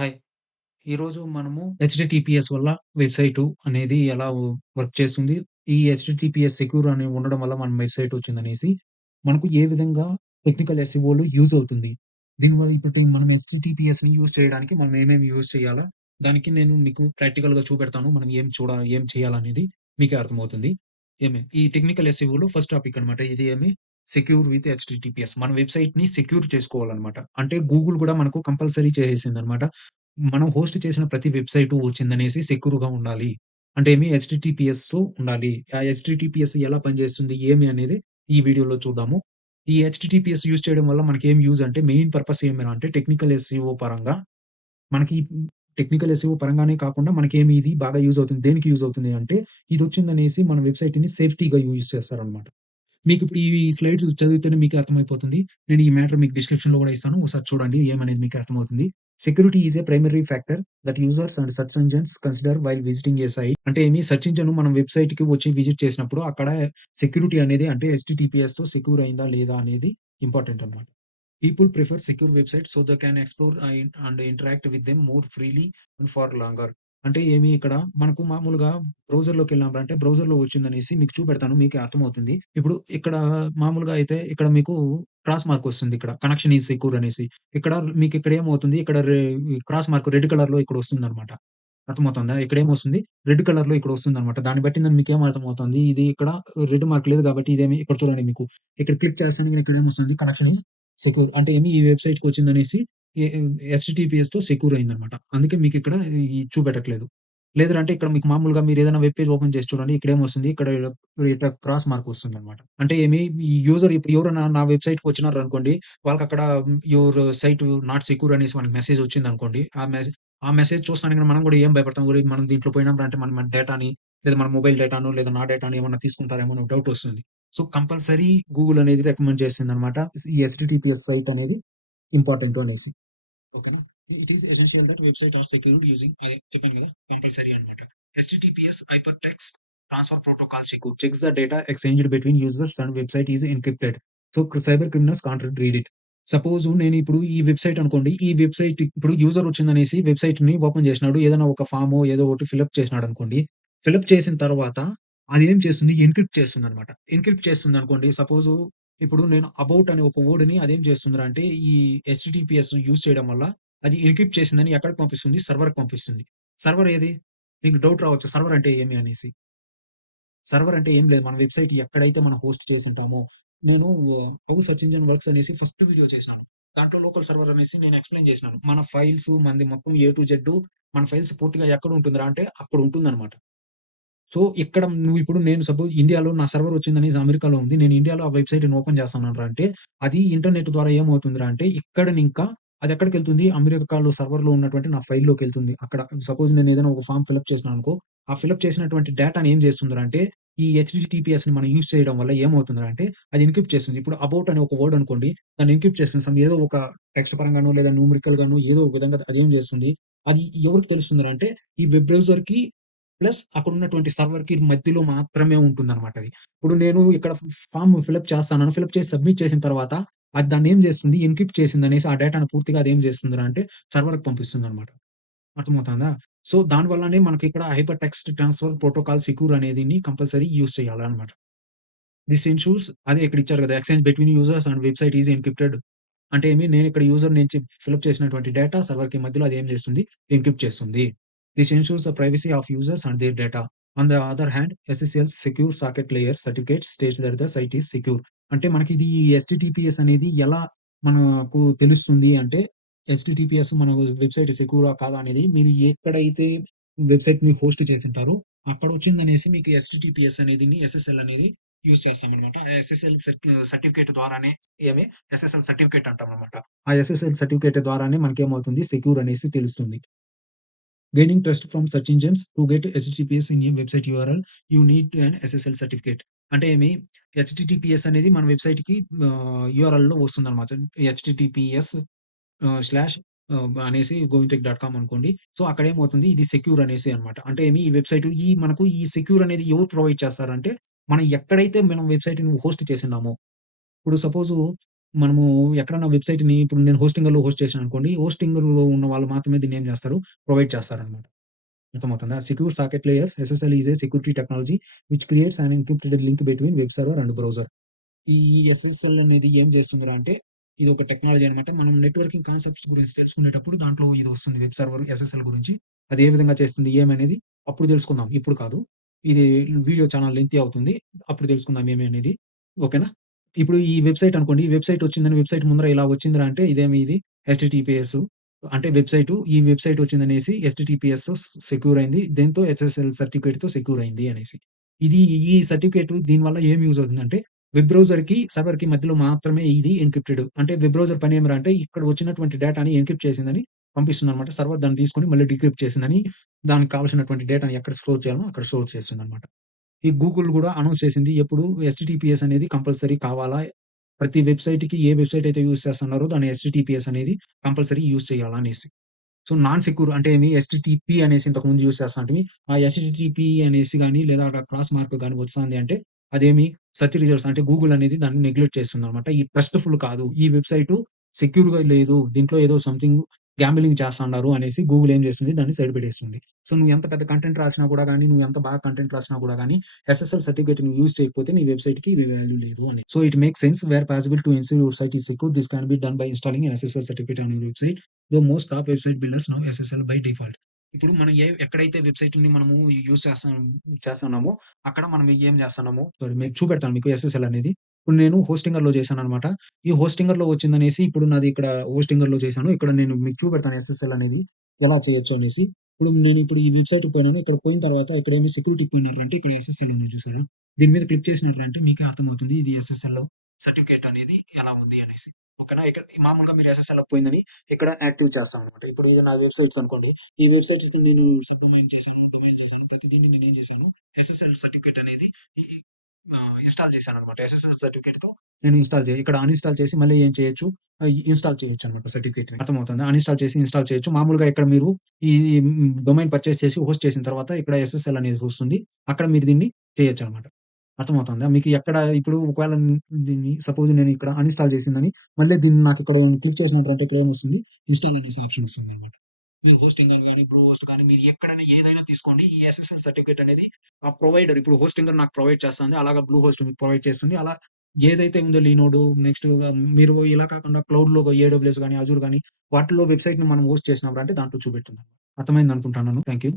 Hi. ఈరోజు మనము HTTPS వల్ల వెబ్‌సైటు అనేది ఎలా వర్క్ చేస్తుంది? ఈ హెచ్‌టిటిపిఎస్ సెక్యూర్ అని ఉండడం వల్ల మన వెబ్‌సైట్ వచ్చిందనేసి, మనకు ఏ విధంగా టెక్నికల్ ఎస్‌ఈఓలో యూజ్ అవుతుంది? దీనివల్ల ఇప్పుడు మనం హెచ్‌టిటిపిఎస్‌ని యూజ్ చేయడానికి మనం ఏమేమి యూజ్ చేయాలా? దానికి నేను మీకు ప్రాక్టికల్‌గా చూపెడతాను. మనం ఏం చేయాలనేది మీకే అర్థమవుతుంది. ఈ టెక్నికల్ ఎస్‌ఈఓలో ఫస్ట్ టాపిక్ అన్నమాట. ఇది సెక్యూర్ విత్ హెచ్‌టిటిపిఎస్. మన వెబ్‌సైట్‌ని సెక్యూర్ చేసుకోవాలన్నమాట. అంటే గూగుల్ గూడా మనకు కంపల్సరీ చేసేసిందన్నమాట. మనం హోస్ట్ చేసిన ప్రతి వెబ్‌సైటు వచ్చిందనేసి సెక్యూర్‌గా ఉండాలి. అంటే హెచ్‌టిటిపిఎస్‌తో ఉండాలి. ఆ హెచ్‌టిటిపిఎస్ ఎలా పనిచేస్తుంది? అనేది ఈ వీడియోలో చూద్దాము. ఈ హెచ్‌టిటిపిఎస్ యూజ్ చేయడం వల్ల మనకేం యూజ్ అంటే మెయిన్ పర్పస్ ఏమిరా అంటే టెక్నికల్ ఎస్‌ఈఓ పరంగా మనకి టెక్నికల్ ఎస్‌ఈఓ పరంగానే కాకుండా మనకేమి ఇది బాగా యూజ్ అవుతుంది. దేనికి యూజ్ అవుతుంది అంటే ఇదొచ్చిందనేసి మన వెబ్‌సైట్‌ని సేఫ్టీగా యూజ్ చేస్తారనమాట. మీకిప్పుడు ఈ స్లైడ్స్ చదివితేనే మీకే అర్థమైపోతుంది. నేను ఈ మ్యాటర్ మీకు డిస్క్రిప్షన్‌లో గూడా ఇస్తాను. ఒకసారి చూడండి ఏమనేది మీకే అర్థమవుతుంది. Security is a primary factor that users and search engines consider while visiting a site. అంటే సెర్చ్ ఇంజిన్ మనం వెబ్‌సైట్‌కి వచ్చి విజిట్ చేసినప్పుడు అక్కడ సెక్యూరిటీ అనేది అంటే హెచ్‌టిటిపిఎస్‌తో సెక్యూర్ అయిందా లేదా అనేది ఇంపార్టెంట్ అన్నమాట. People prefer secure websites so they can explore and interact with them more freely and for longer. అంటే ఇక్కడ మనకు మామూలుగా బ్రౌజర్‌లోకెళ్ళినప్పుడంటే బ్రౌజర్‌లో వచ్చిందనేసి మీకు చూపెడతాను. మీకే అర్థమవుతుంది. ఇప్పుడు ఇక్కడ మామూలుగా అయితే ఇక్కడ మీకు క్రాస్ మార్క్ వస్తుంది ఇక్కడ. కనెక్షన్ ఈస్ సెక్యూర్ అనేసి. ఇక్కడ మీకిక్కడ ఏమవుతుంది ఇక్కడ క్రాస్ మార్క్ రెడ్ కలర్‌లో ఇక్కడ వస్తుందన్నమాట. అర్థమవుతుందా? ఇక్కడేమొస్తుంది రెడ్ కలర్‌లో ఇక్కడ వస్తుందన్నమాట. దాన్ని బట్టి మీకేం అర్థమవుతుంది. ఇది ఇక్కడ రెడ్ మార్క్ లేదు కాబట్టి ఇక్కడ చూడండి మీకు ఇక్కడ క్లిక్ చేస్తేనే ఇక్కడ ఏమొస్తుంది కనెక్షన్ ఈస్ సెక్యూర్. అంటే ఈ వెబ్‌సైట్‌కొచ్చిందనేసి ఎ హెచ్‌టిటిపిఎస్‌తో సెక్యూర్ అయిందన్నమాట. అందుకే మీకిక్కడ చూపెట్టట్లేదు. లేదనంటే ఇక్కడ మీకు మామూలుగా మీరేదైనా వెబ్ పేజ్ ఓపెన్ చేసి చూడండి. ఇక్కడేమొస్తుంది, ఇక్కడ ఇట్లా క్రాస్ మార్క్ వస్తుందన్నమాట. అంటే ఈ యూజర్ ఇప్పుడు ఎవరైనా నా వెబ్‌సైట్‌కొచ్చినారనుకోండి, వాళ్ళకక్కడ యువర్ సైట్ నాట్ సెక్యూర్ అనేసి మనకి మెసేజ్ వచ్చిందనుకోండి. ఆ మెసేజ్ చూస్తానే మనం గూడా ఏం భయపడతాం. ఒరేయ్! మనం దీంట్లో పోయినప్పుడంటే మన డేటాని లేదా మన మొబైల్ డేటానో లేదా నా డేటానో ఏమన్నా తీసుకుంటారేమో అని డౌట్ వస్తుంది. సో, కంపల్సరీ గూగుల్ అనేది రికమెండ్ చేసిందనమాట. ఈ హెచ్‌టిటిపిఎస్ సైట్ అనేది ఇంపార్టెంట్ అనేసి. ఓకేనా. It is essential that website are secured using చెప్పాను కదా! కంపల్సరీ అనమాట. HTTPS hyper text transfer protocol checks the data exchanged between users and website is encrypted. So, cyber criminals can't read it. Suppose నేనిప్పుడు ఈ website అనుకోండి. ఈ website ఇప్పుడు user వచ్చిందనేసి వెబ్‌సైట్‌ని open చేసినాడు. ఏదైనా ఒక ఫామో ఏదో ఒకటి ఫిలప్ చేసినాడనుకోండి. ఫిలప్ చేసిన తర్వాత అదేం చేస్తుంది ఎన్క్రిప్ట్ చేస్తుందనమాట. ఎన్క్రిప్ట్ చేస్తుందనుకోండి. సపోజు ఇప్పుడు నేను అబౌట్ అనే ఒక వర్డ్‌ని అదేం చేస్తుందిరా అంటే ఈ హెచ్‌టిటిపిఎస్ యూజ్ చేయడం వల్ల అది ఎన్క్రిప్ట్ చేసిందని ఎక్కడికి పంపిస్తుంది? సర్వర్‌కి పంపిస్తుంది. సర్వర్ ఏది? మీకు డౌట్ రావచ్చు. సర్వర్ అంటే ఏమి అనేసి. సర్వర్ అంటే ఏం లేదు. మన వెబ్‌సైట్ ఎక్కడైతే మనం హోస్ట్ చేసుంటామో, నేను హౌ సెర్చ్ ఇంజిన్ వర్క్స్ అనేసి ఫస్ట్ వీడియో చేసినాను. దాంట్లో లోకల్ సర్వర్ అనేసి నేను ఎక్స్‌ప్లెయిన్ చేసినాను. మన ఫైల్స్ మనది మొత్తం ఏ టు జెడ్ మన ఫైల్స్ పూర్తిగా ఎక్కడ ఉంటుందిరా అంటే అక్కడ ఉంటుందన్నమాట. సో, ఇక్కడ నువ్విప్పుడు నేను సపోజ్ ఇండియాలో నా సర్వర్ వచ్చిందనేసి అమెరికాలో ఉంది. నేను ఇండియాలో ఆ వెబ్‌సైట్‌ని ఓపెన్ చేస్తున్నానురా అంటే, అది ఇంటర్నెట్ ద్వారా ఏమవుతుందిరా అంటే, ఇక్కడనింకా అదెక్కడికెళ్తుంది? అమెరికాలో సర్వర్‌లో ఉన్నటువంటి నా ఫైల్‌లోకెళ్తుంది. అక్కడ సపోజ్ నేనేదైనా ఒక ఫార్మ్ ఫిలప్ చేసినాననుకో, ఆ ఫిలప్ చేసినటువంటి డేటాని ఏం చేస్తుందిరా అంటే, ఈ హెచ్‌టిటిపిఎస్‌ని మనం యూజ్ చేయడం వల్ల ఏమవుతుందిరా అంటే, అది ఎన్క్రిప్ట్ చేస్తుంది. ఇప్పుడు అబౌట్ అనే ఒక వర్డ్ అనుకోండి, దాన్ని ఎన్క్రిప్ట్ చేస్తుంది. ఏదో ఒక టెక్స్ట్ పరంగానో, లేదా న్యూమరికల్‌గానో ఏదో ఒక విధంగా అదేం చేస్తుంది, అది ఎవరికి తెలుస్తుందిరా అంటే, ఈ వెబ్ బ్రౌజర్‌కి ప్లస్ అక్కడున్నటువంటి సర్వర్‌కి మధ్యలో మాత్రమే ఉంటుందనమాట అది. ఇప్పుడు నేను ఇక్కడ ఫార్మ్ ఫిలప్ చేస్తాను. ఫిలప్ చేసి సబ్మిట్ చేసిన తర్వాత అది దాన్నేం జేస్తుంది ఎన్క్రిప్ట్ చేసిందనేసి ఆ డేటాను పూర్తిగా అదేం జేస్తుందిరా అంటే సర్వర్‌కి పంపిస్తుందనమాట. అర్థమవుతుందా? సో, దాని వల్లనే మనకిక్కడ hyper text transfer protocol secure అనేదిని కంపల్సరీ యూజ్ చేయాలనమాట. దిస్ ఎన్‌ష్యూర్స్ అదే ఇక్కడ ఇచ్చారు గదా! Exchange between users and website is encrypted. అంటే నేనిక్కడ యూజర్ నుంచి ఫిలప్ చేసినటువంటి డేటా సర్వర్‌కి మధ్యలో అదేం జేస్తుంది ఎన్‌క్రిప్ట్ చేస్తుంది. This ensures the privacy of users and their data. On the other hand SSL secure socket layer certificate states that the site is secure. అంటే మనకిది ఎస్‌టిటిపిఎస్ అనేది ఎలా మనకు తెలుస్తుంది అంటే ఎస్‌టిటిపిఎస్ మన వెబ్‌సైట్ సెక్యూరా కాదా అనేది మీరు ఎక్కడైతే వెబ్‌సైట్‌ని హోస్ట్ చేసుంటారో అక్కడొచ్చిందనేసి మీకు ఎస్‌టిటిపిఎస్ అనేదిని ఎస్ఎస్ఎల్ అనేది యూజ్ చేస్తామనమాట. ఆ ఎస్ఎస్ఎల్ సర్టిఫికేట్ ద్వారానే ఎస్ఎస్ఎల్ సర్టిఫికేట్ అంటామనమాట. ఆ ఎస్ఎస్ఎల్ సర్టిఫికేట్ ద్వారానే మనకేమవుతుంది సెక్యూర్ అనేసి తెలుస్తుంది. Gaining trust from search engines to get HTTPS in a website URL you need an SSL certificate. అంటే హెచ్‌టిటిపిఎస్ అనేది మన వెబ్‌సైట్‌కి యూఆర్ఎల్‌లో వస్తుందనమాట. హెచ్‌టిటిపిఎస్ స్లాష్ అనేసి గోవింటెక్.కామ్ అనుకోండి. సో, అక్కడేమవుతుంది ఇది సెక్యూర్ అనేసి అన్నమాట. అంటే ఈ వెబ్‌సైట్ మనకు ఈ సెక్యూర్ అనేది ఎవరు ప్రొవైడ్ చేస్తారంటే, మనం ఎక్కడైతే మనం వెబ్‌సైట్‌ని హోస్ట్ చేసున్నామో ఇప్పుడు సపోజు మనము ఎక్కడన్నా వెబ్‌సైట్‌ని ఇప్పుడు నేను హోస్టింగర్‌లో హోస్ట్ చేశాననుకోండి. హోస్టింగర్‌లో ఉన్న వాళ్ళు మాత్రమే దీన్నేం జేస్తారు, ప్రొవైడ్ చేస్తారనమాట. అర్థమవుతుందా? Secure socket layers SSL is a security technology which creates an encrypted link between web server and browser. ఈ ఎస్ఎస్ఎల్ అనేది ఏం చేస్తుందిరా అంటే, ఇదొక టెక్నాలజీ అనమాట. మనం నెట్వర్కింగ్ కాన్సెప్ట్స్ గురించి తెలుసుకునేటప్పుడు దాంట్లో ఇది వస్తుంది. వెబ్ సర్వర్ ఎస్ఎస్ఎల్ గురించి. అది ఏ విధంగా చేస్తుంది, ఏమనేది అప్పుడు తెలుసుకుందాం. ఇప్పుడు కాదు. ఇది వీడియో చాలా లెంగ్తీ అవుతుంది. అప్పుడు తెలుసుకుందాం ఏమి అనేది. ఓకేనా? ఇప్పుడు ఈ వెబ్‌సైట్ అనుకోండి. ఈ వెబ్‌సైట్ వచ్చిందని వెబ్‌సైట్ ముందర ఇలా వచ్చిందిరా అంటే ఇదేమి ఇది హెచ్‌టిటిపిఎస్ అంటే వెబ్‌సైటు. ఈ వెబ్‌సైట్ వచ్చిందనేసి హెచ్‌టిటిపిఎస్ సెక్యూర్ అయింది. దేనితో ఎస్ఎస్ఎల్ సర్టిఫికేట్‌తో సెక్యూర్ అయింది అనేసి. ఇది ఈ సర్టిఫికేట్ దీనివల్ల ఏం యూజ్ అవుతుందంటే వెబ్ బ్రౌజర్‌కి, సర్వర్‌కి మధ్యలో మాత్రమే ఇది ఎన్‌క్రిప్టెడ్. అంటే వెబ్ బ్రౌజర్ పనేమిరా అంటే ఇక్కడ వచ్చినటువంటి డేటాని ఎన్‌క్రిప్ట్ చేసిందని పంపిస్తుందనమాట. సర్వర్ దాన్ని తీసుకొని మళ్ళీ డీక్రిప్ట్ చేసిందని దానికి కావాల్సినటువంటి డేటాని ఎక్కడ స్టోర్ చేయాలో అక్కడ స్టోర్ చేస్తుందనమాట. ఈ గూగుల్ గూడా అనౌన్స్ చేసింది. ఎప్పుడు హెచ్‌టిటిపిఎస్ అనేది కంపల్సరీ కావాలా? ప్రతి వెబ్‌సైట్‌కి ఏ వెబ్‌సైట్ అయితే యూజ్ చేస్తున్నారో దాని హెచ్‌టిటిపిఎస్ అనేది కంపల్సరీ యూజ్ చేయాలా అనేసి. సో, నాన్ సెక్యూర్ అంటే ఏమి ఎస్‌టిటిపి అనేసి ఇంతకుముందు యూజ్ చేస్తాంటిమి. ఆ ఎస్‌టిటిపి అనేసి గాని లేదా అక్కడ క్రాస్ మార్క్ గాని వస్తాంది అంటే అదేమి సెర్చ్ రిజల్ట్స్ అంటే గూగుల్ అనేది దాన్ని నెగ్లెక్ట్ చేస్తుందనమాట. ఈ ట్రస్ట్‌ఫుల్ కాదు. ఈ వెబ్‌సైటు సెక్యూర్‌గా లేదు. దీంట్లో ఏదో సంథింగ్ గ్యాంబ్లింగ్ చేస్తన్నారు అనేసి గూగుల్ ఏం చేస్తుంది దాన్ని సైడ్ పెట్టేస్తుంది. సో, నువ్వు ఎంత పెద్ద కంటెంట్ రాసినా కూడా గాని, నువ్వు ఎంత బాగా కంటెంట్ రాసినా కూడా గాని ఎస్ఎస్ఎల్ సర్టిఫికేట్ నువ్వు యూజ్ చేయకపోతే నీ వెబ్‌సైట్‌కి వాల్యూ లేదు అని. So, it makes sense where possible to ensure your site is secure. This can be done by installing an SSL certificate on your website. Though most top website builders now SSL by default. ఇప్పుడు మనం ఎక్కడైతే వెబ్‌సైట్‌ని మనము use చేస్తున్నామో అక్కడ మనం ఏం చేస్తున్నామో సారీ మీకు చూపెడతాను మీకు ఎస్ఎస్ఎల్ అనేది. ఇప్పుడు నేను హోస్టింగర్‌లో చేశాననమాట. ఈ హోస్టింగర్‌లో వచ్చిందనేసి ఇప్పుడు నాది ఇక్కడ హోస్టింగర్‌లో చేశాను. ఇక్కడ నేను మీకు చూపెడతాను ఎస్ఎస్ఎల్ అనేది ఎలా చేయొచ్చు అనేసి. ఇప్పుడు ఈ వెబ్‌సైట్‌కి పోయినాను. ఇక్కడ పోయిన తర్వాత ఇక్కడేమి సెక్యూరిటీకి పోయినారంటే ఇక్కడ ఎస్ఎస్ఎల్ ఉంది చూసారా? దీని మీద క్లిక్ చేసినారంటే మీకే అర్థమవుతుంది. ఇది ఎస్ఎస్ఎల్ సర్టిఫికేట్ అనేది ఎలా ఉంది అనేసి. ఓకేనా? ఇక్కడ మామూలుగా మీరు ఎస్ఎస్ఎల్‌లోకి పోయిందని ఇక్కడ యాక్టివ్ చేస్తామనమాట. ఇప్పుడు ఇది నా వెబ్‌సైట్స్ అనుకోండి. ఈ వెబ్‌సైట్స్‌కి నేను డొమైన్ చేశాను. ప్రతిదీన్ని నేనేం చేశాను, ఎస్ఎస్ఎల్ సర్టిఫికేట్ అనేది ఈ ఇన్‌స్టాల్ చేశాననమాట. ఎస్ఎస్ఎల్ సర్టిఫికేట్‌తో నేను ఇక్కడ అన్‌ఇన్‌స్టాల్ చేసి మళ్ళీ ఏం చేయొచ్చు, ఇన్‌స్టాల్ చేయొచ్చనమాట సర్టిఫికేట్‌ని. అర్థమవుతుందా? అన్‌ఇన్‌స్టాల్ చేసి ఇన్‌స్టాల్ చేయొచ్చు. మామూలుగా ఇక్కడ మీరు ఈ డొమైన్ పర్చేస్ చేసి హోస్ట్ చేసిన తర్వాత ఇక్కడ ఎస్ఎస్ఎల్ అనేది వస్తుంది. అక్కడ మీరు దీన్ని చేయొచ్చనమాట. అర్థమవుతుందా? మీకు ఎక్కడ ఇప్పుడు ఒకవేళ దీన్ని సపోజ్ నేను ఇక్కడ అన్‌ఇన్‌స్టాల్ చేసిందని మళ్ళీ దీన్ని నాకిక్కడ క్లిక్ చేసినట్టంటే ఇక్కడేమొస్తుంది, ఇన్‌స్టాల్ అనేసి ఆప్షన్ వస్తుందనమాట. మీరు హోస్టింగర్ గాని, బ్లూ హోస్ట్ గాని మీరు ఎక్కడైనా ఏదైనా తీసుకోండి. ఈ ఎస్ఎస్ఎల్ సర్టిఫికేట్ అనేది ఆ ప్రొవైడర్ ఇప్పుడు హోస్టింగర్ నాకు ప్రొవైడ్ చేస్తాంది. అలాగా బ్లూ హోస్ట్ మీకు ప్రొవైడ్ చేస్తుంది. అలా ఏదైతే ఉందో లీనోడ్ నెక్స్ట్ మీరు ఇలా కాకుండా క్లౌడ్‌లో ఏడబ్ల్యూఎస్ గాని, అజూర్ గాని వాటిల్లో వెబ్‌సైట్‌ని మనం హోస్ట్ చేసినప్పుడు అంటే దాంట్లో చూపెడుతుంది. అర్థమైందనుకుంటున్నాను. Thank you.